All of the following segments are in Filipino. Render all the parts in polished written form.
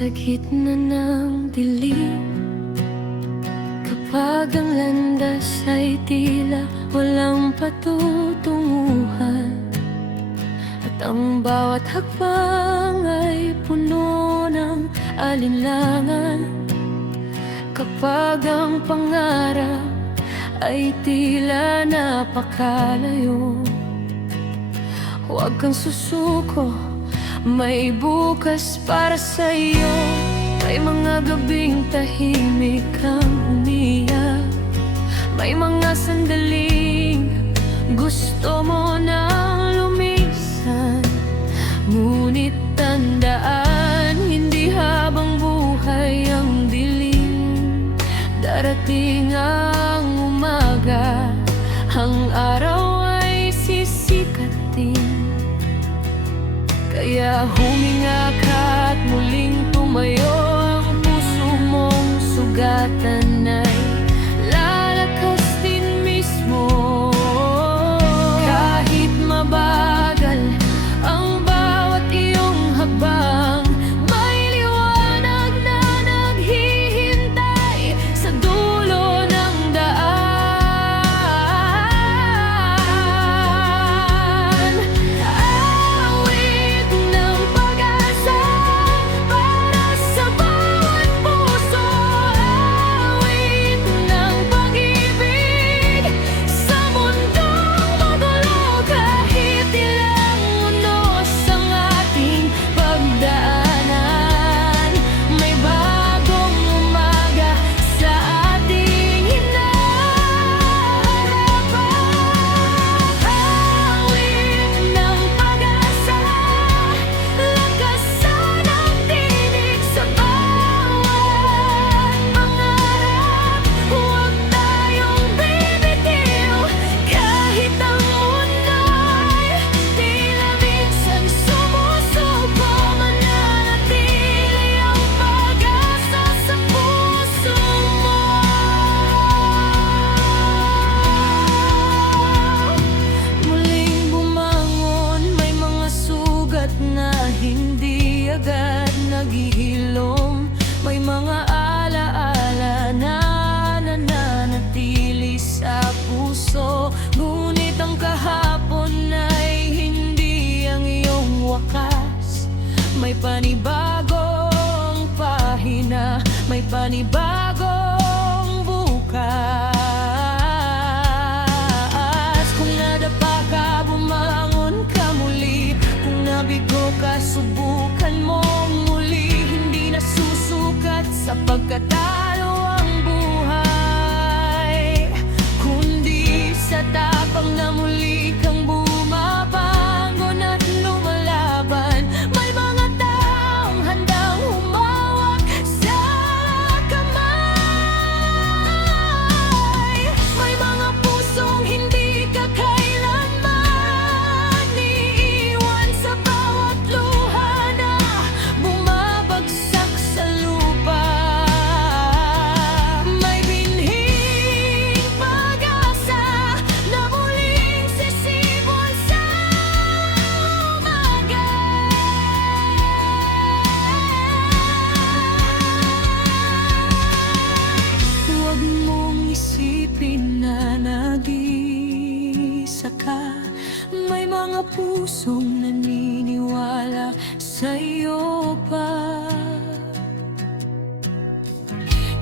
Sa gitna ng dilim, kapag ang landas ay tila walang patutunguhan, at ang bawat hakbang ay puno ng alinlangan, kapag ang pangarap ay tila napakalayo, huwag kang susuko, may bukas para sa'yo. May mga gabing tahimik kang umiyak, may mga sandaling gusto mo nang lumisan. Ngunit tandaan, hindi habang buhay ang dilim. Darating ang umaga, ang araw ay sisikatin. Kaya huminga ka at muling tumayo, ang puso mong sugatan ay lalakas din mismo. Kahit mabagal ang bawat iyong hakbang, may liwanag na naghihintay sa dulo ng daan. Awit ng pag-asa para sa bawat puso, awit ng pag-ibig sa mundong magulo. Kahit ilang unos ang ating pagdaanan, may bagong umaga sa ating hinaharap. Awit ng pag-asa, lakasan ang tinig sa bawat pangarap. Huwag tayong bibitiw kahit ang mundo'y tila minsan sumusuko. Mananatili ang pag-asa sa puso mo. Muling bumangon, may mga sugat na hindi agad naghihilom, may mga alaala na nananatili sa puso. Ngunit ang kahapon ay hindi ang iyong wakas. May panibagong pahina, may panibagong bukas. Kung nadapa ka, bumangon ka muli. Kung nabigo ka, subukan mong muli. Hindi na susukat sa pagkatalo ang buhay, kundi sa tapang na muli kang bumabangon at lumalaban. May mga taong handang humawak sa kamay, may mga pusong hindi ka kailanman iiwan sa bawat luha na bumabagsak sa lupa. May binhing pag-asa na muling sisibol sa umaga. Huwag mong isipin na nag-iisa ka, may mga pusong naniniwala sa'yo pa.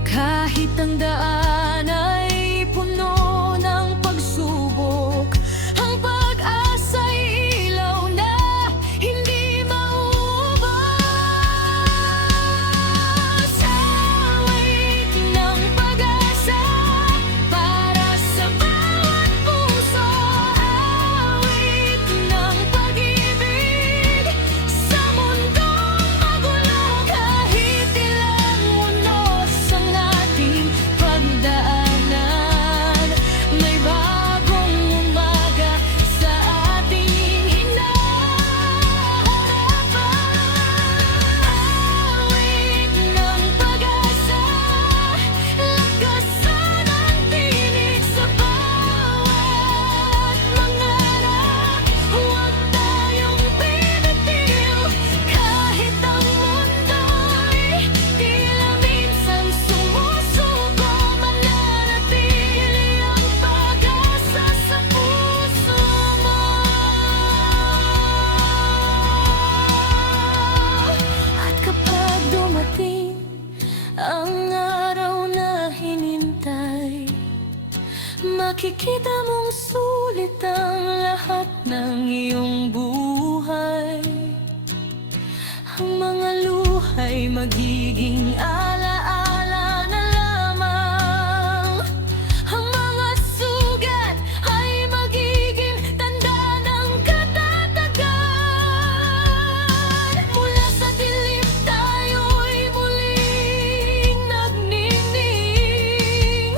Kahit ang daan ay puno ng pagsubok, ang pag-asa'y ilaw na hindi maubos. Awit ng pag-asa para sa bawat puso, awit ng pag-ibig sa mundong magulo. Kahit ilang unos ang ating pagdaanan, makikita mong sulit ang lahat ng iyong buhay. Ang mga luha'y magiging alaala na lamang. Ang mga sugat ay magiging tanda ng katatagan. Mula sa dilim tayo'y muling nagniningning.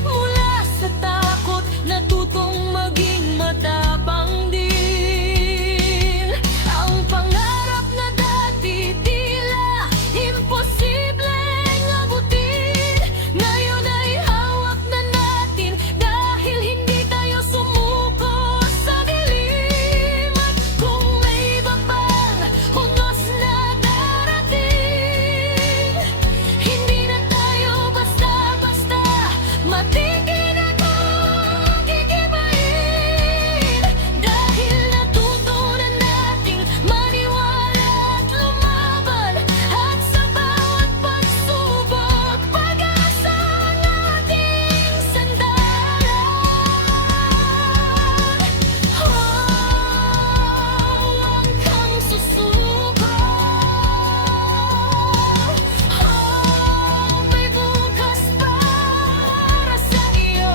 Mula sa takot natutong maging matapang din. Ang pangarap na dati tila imposibleng abutin, ngayon ay hawak na natin dahil hindi tayo sumuko sa dilim. At kung may iba pang unos na darating, hindi na tayo basta-basta matigil at gigibain. Dahil natutunan nating maniwala at lumaban, at sa bawat pagsubok, pag-asa ang ating sandalan. Huwag kang susuko. May bukas para sa iyo.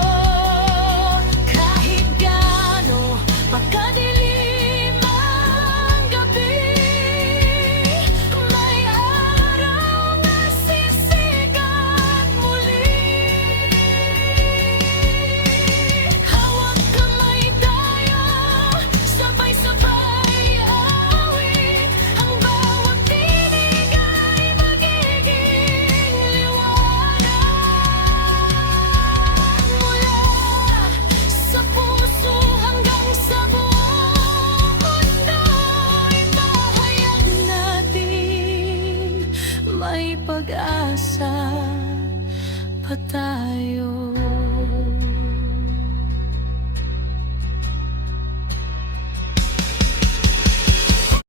Kahit gaano pagkadilim ang gabi, may araw na sisikat muli. Hawak kamay tayo, sabay-sabay awit. Ang bawat tinig ay magiging liwanag. Mula sa puso hanggang sa buong mundo, ipahayag natin may pag-asa pa tayo.